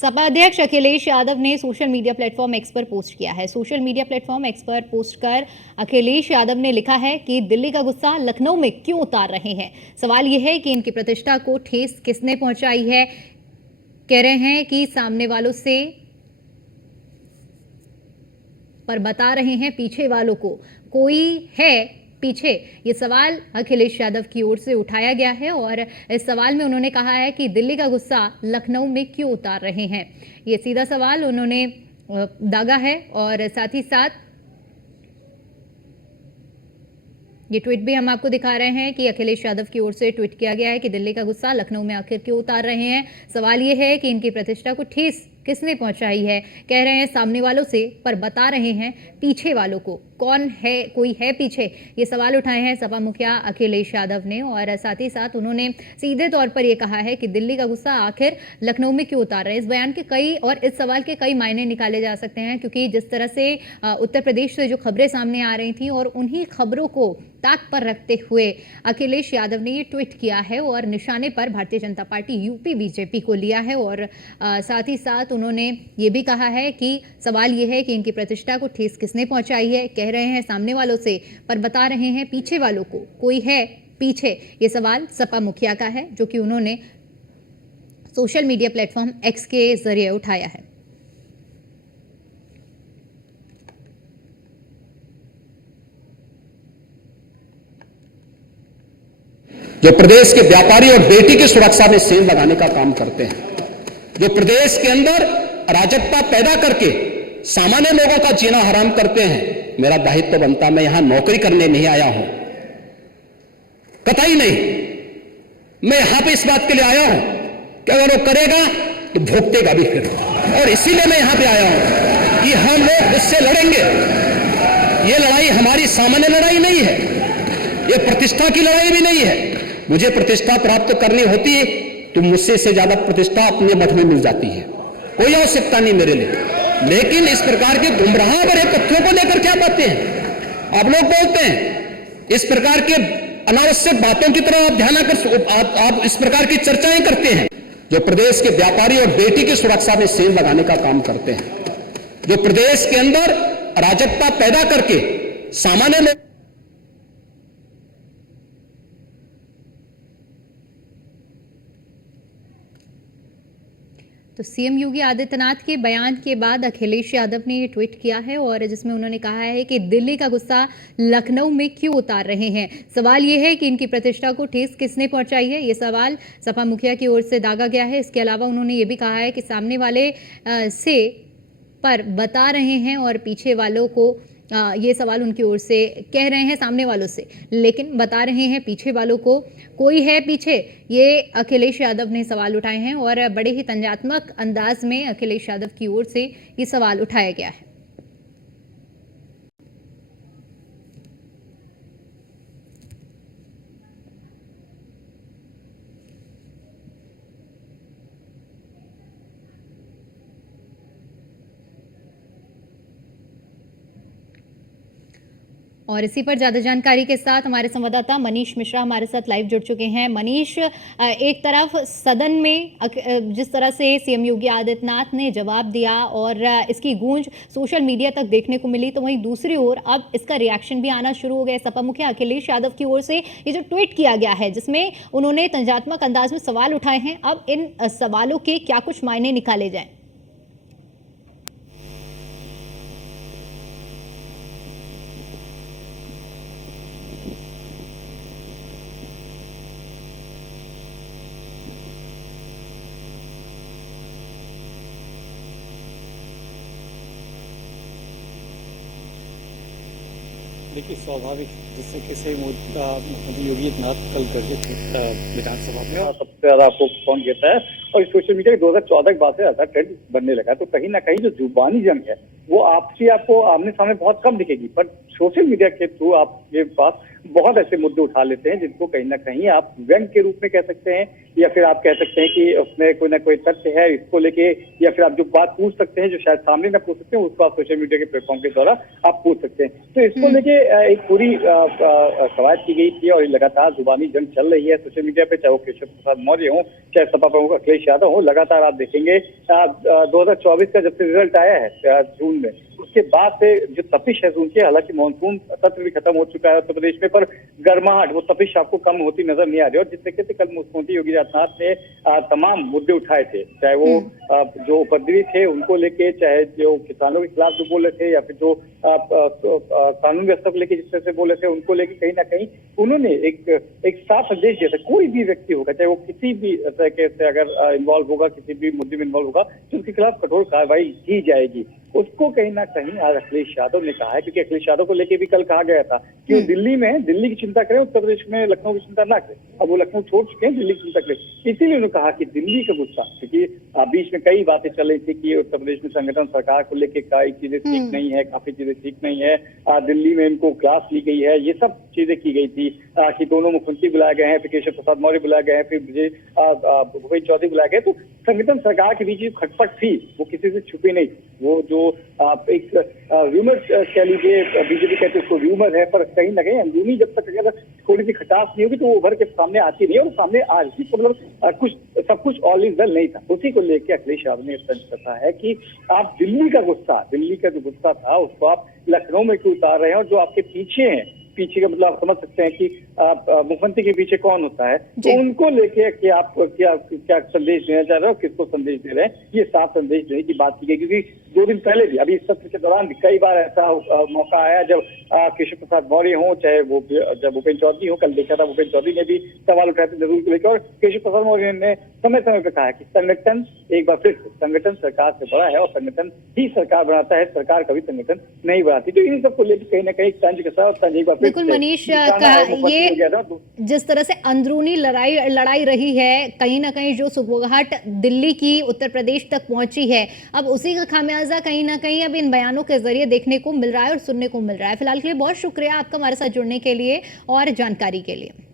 सपा अध्यक्ष अखिलेश यादव ने social media platform x पर पोस्ट किया है। सोशल मीडिया प्लेटफॉर्म एक्स पर पोस्ट कर अखिलेश यादव ने लिखा है कि दिल्ली का गुस्सा लखनऊ में क्यों उतार रहे हैं। सवाल यह है कि इनकी प्रतिष्ठा को ठेस किसने पहुंचाई है। कह रहे हैं कि सामने वालों से पर बता रहे हैं पीछे वालों को कोई है पीछे। ये सवाल अखिलेश यादव की ओर से उठाया गया है और इस सवाल में उन्होंने कहा है कि दिल्ली का गुस्सा लखनऊ में क्यों उतार रहे हैं। ये सीधा सवाल उन्होंने दागा है और साथ ही साथ ये ट्वीट भी हम आपको दिखा रहे हैं कि अखिलेश यादव की ओर से ट्वीट किया गया है कि दिल्ली का गुस्सा लखनऊ में आखिर क्यों उतार रहे हैं। सवाल ये है कि इनकी प्रतिष्ठा को ठेस किसने पहुंचाई है। कह रहे हैं सामने वालों से पर बता रहे हैं पीछे वालों को कौन है, कोई है पीछे। ये सवाल उठाए हैं सपा मुखिया अखिलेश यादव ने और साथ ही साथ उन्होंने सीधे तौर पर यह कहा है कि दिल्ली का गुस्सा आखिर लखनऊ में क्यों उतार रहे हैं। इस बयान के कई और इस सवाल के कई मायने निकाले जा सकते हैं, क्योंकि जिस तरह से उत्तर प्रदेश से जो खबरें सामने आ रही थी और उन्हीं खबरों को ताक पर रखते हुए अखिलेश यादव ने ये ट्वीट किया है और निशाने पर Bharatiya Janata party UP BJP को लिया है और साथ ही साथ उन्होंने ये भी कहा है कि सवाल ये है कि इनकी प्रतिष्ठा को ठेस किसने पहुंचाई है। कह रहे हैं सामने वालों से पर बता रहे हैं पीछे वालों को कोई है पीछे। ये सवाल सपा मुखिया का है जो कि उन्होंने सोशल मीडिया प्लेटफॉर्म एक्स के जरिए उठाया है। जो प्रदेश के व्यापारी और बेटी की सुरक्षा में सेंध लगाने का काम करते हैं, जो प्रदेश के अंदर अराजकता पैदा करके सामान्य लोगों का जीना हराम करते हैं, मेरा दायित्व तो बनता मैं यहां नौकरी करने नहीं आया हूं, कतई नहीं। मैं यहां पे इस बात के लिए आया हूं कि अगर वो करेगा तो भुगतेगा भी फिर, और इसीलिए मैं यहां पे आया हूं कि हम लोग उससे लड़ेंगे। ये लड़ाई हमारी सामान्य लड़ाई नहीं है, ये प्रतिष्ठा की लड़ाई भी नहीं है। मुझे प्रतिष्ठा प्राप्त करनी होती तो मुझसे से ज्यादा प्रतिष्ठा अपने मठ में मिल जाती है, कोई आवश्यकता नहीं मेरे लिए। लेकिन इस प्रकार के गुमराह भरे तथ्यों को लेकर क्या बातें हैं आप लोग बोलते हैं, इस प्रकार के अनावश्यक बातों की तरह आप ध्यान आकर आप इस प्रकार की चर्चाएं करते हैं। जो प्रदेश के व्यापारी और बेटी की सुरक्षा में सेंध लगाने का काम करते हैं, जो प्रदेश के अंदर अराजकता पैदा करके सामान्य लोग तो सीएम योगी आदित्यनाथ के बयान के बाद अखिलेश यादव ने ये ट्वीट किया है और जिसमें उन्होंने कहा है कि दिल्ली का गुस्सा लखनऊ में क्यों उतार रहे हैं। सवाल ये है कि इनकी प्रतिष्ठा को ठेस किसने पहुंचाई है। ये सवाल सपा मुखिया की ओर से दागा गया है। इसके अलावा उन्होंने ये भी कहा है कि सामने वाले से पर बता रहे हैं और पीछे वालों को ये सवाल उनकी ओर से कह रहे हैं सामने वालों से, लेकिन बता रहे हैं पीछे वालों को कोई है पीछे। ये अखिलेश यादव ने सवाल उठाए हैं और बड़े ही तंजात्मक अंदाज में अखिलेश यादव की ओर से ये सवाल उठाया गया है। और इसी पर ज्यादा जानकारी के साथ हमारे संवाददाता मनीष मिश्रा हमारे साथ लाइव जुड़ चुके हैं। मनीष, एक तरफ सदन में जिस तरह से सीएम योगी आदित्यनाथ ने जवाब दिया और इसकी गूंज सोशल मीडिया तक देखने को मिली, तो वहीं दूसरी ओर अब इसका रिएक्शन भी आना शुरू हो गया। सपा मुखिया अखिलेश यादव की ओर से ये जो ट्वीट किया गया है जिसमें उन्होंने तंजात्मक अंदाज में सवाल उठाए हैं, अब इन सवालों के क्या कुछ मायने निकाले जाए। देखिए, स्वाभाविक जिससे किसी मुद्दा मुख्यमंत्री योगी आदित्यनाथ कल गरजे थे विधानसभा में, सबसे ज्यादा आपको कौन कहता है, और सोशल मीडिया की 2014 की बात है, ऐसा ट्रेंड बनने लगा। तो कहीं ना कहीं जो जुबानी जंग है वो आपको आमने सामने बहुत कम दिखेगी, पर सोशल मीडिया के थ्रू आपके पास बहुत ऐसे मुद्दे उठा लेते हैं जिनको कहीं ना कहीं आप व्यंग के रूप में कह सकते हैं, या फिर आप कह सकते हैं कि उसमें कोई ना कोई तथ्य है इसको लेके, या फिर आप जो बात पूछ सकते हैं जो शायद सामने ना पूछ सकते हैं उसको आप सोशल मीडिया के प्लेटफॉर्म के द्वारा आप पूछ सकते हैं। तो इसको लेके एक पूरी कवायद की गई थी और लगातार जुबानी जंग चल रही है सोशल मीडिया पे, चाहे वो केशव प्रसाद मौर्य हो, चाहे सपा प्रमुख अखिलेश यादव हो। लगातार आप देखेंगे 2024 का जब से रिजल्ट आया है जून में, उसके बाद से जो तपिश है उनके, हालांकि मानसून सत्र भी खत्म हो चुका है उत्तर प्रदेश में, पर गर्माहट वो तपिश आपको कम होती नजर नहीं आ रही। और जिस तरीके से कल मुख्यमंत्री योगी आदित्यनाथ ने तमाम मुद्दे उठाए थे, चाहे वो जो उपद्रवी थे उनको लेके, चाहे जो किसानों के खिलाफ जो बोले थे, या फिर जो कानून व्यवस्था को लेके जिस तरह से बोले थे, उनको लेके कहीं ना कहीं उन्होंने एक साफ संदेश दिया था। कोई भी व्यक्ति होगा, चाहे वो किसी भी तरीके से अगर इन्वॉल्व होगा, किसी भी मुद्दे में इन्वॉल्व होगा, तो उसके खिलाफ कठोर कार्रवाई की जाएगी। उसको कहीं ना कहीं आज अखिलेश यादव ने कहा है, क्योंकि अखिलेश यादव को लेके भी कल कहा गया था कि वो दिल्ली की चिंता करें, उत्तर प्रदेश में लखनऊ की चिंता ना करें। अब वो लखनऊ छोड़ चुके हैं, दिल्ली की चिंता करें। इसीलिए उन्होंने कहा कि दिल्ली का गुस्सा, क्योंकि बीच में कई बातें चल रही थी कि उत्तर प्रदेश में संगठन सरकार को लेके कई चीजें ठीक नहीं है, काफी चीजें ठीक नहीं है, दिल्ली में इनको क्लास ली गई है, ये सब चीजें की गई थी कि दोनों मुख्यमंत्री बुलाए गए हैं, फिर केशव प्रसाद मौर्य बुलाए गए हैं, फिर भूपेन्द्र चौधरी बुलाए गए। तो संगठन सरकार के बीच खटपट थी, वो किसी से छुपी नहीं। वो जो एक र्यूमर कह लीजिए, बीजेपी कहते उसको र्यूमर है, पर कहीं ना कहीं अंदरूनी जब तक अगर थोड़ी सी खटास नहीं होगी तो वो उभर के सामने आती नहीं, और सामने आज भी मतलब सब कुछ ऑल इज वेल नहीं था। उसी को लेकर अखिलेश यादव ने कहा है कि आप दिल्ली का जो गुस्सा था उसको आप लखनऊ में क्यों उतार रहे हैं, और जो आपके पीछे हैं, पीछे का मतलब आप समझ सकते हैं कि मुख्यमंत्री के पीछे कौन होता है, तो उनको लेके कि आप क्या संदेश देना चाह रहे हो, किसको संदेश दे रहे हैं, ये साफ संदेश देने की बात की गई। क्योंकि 2 दिन पहले भी, अभी इस सत्र के दौरान भी कई बार ऐसा मौका आया जब केशव प्रसाद मौर्य हो, चाहे वो जब भूपेन्द्र चौधरी हो। कल देखा था भूपेन्द्र चौधरी ने भी सवाल उठाए थे जरूर को लेकर, और केशव प्रसाद मौर्य ने समय समय पर कहा है कि संगठन, एक बार फिर संगठन सरकार से बड़ा है और संगठन ही सरकार बनाता है, सरकार कभी संगठन नहीं बनाती। तो इन सबको लेकर कहीं ना कहीं तंज कसा और तंज एक बार बिल्कुल मनीष, ये जिस तरह से अंदरूनी लड़ाई रही है, कहीं ना कहीं जो सुगबुगाहट दिल्ली की उत्तर प्रदेश तक पहुंची है, अब उसी का खामियाजा कहीं ना कहीं अब इन बयानों के जरिए देखने को मिल रहा है और सुनने को मिल रहा है। फिलहाल के लिए बहुत शुक्रिया आपका हमारे साथ जुड़ने के लिए और जानकारी के लिए।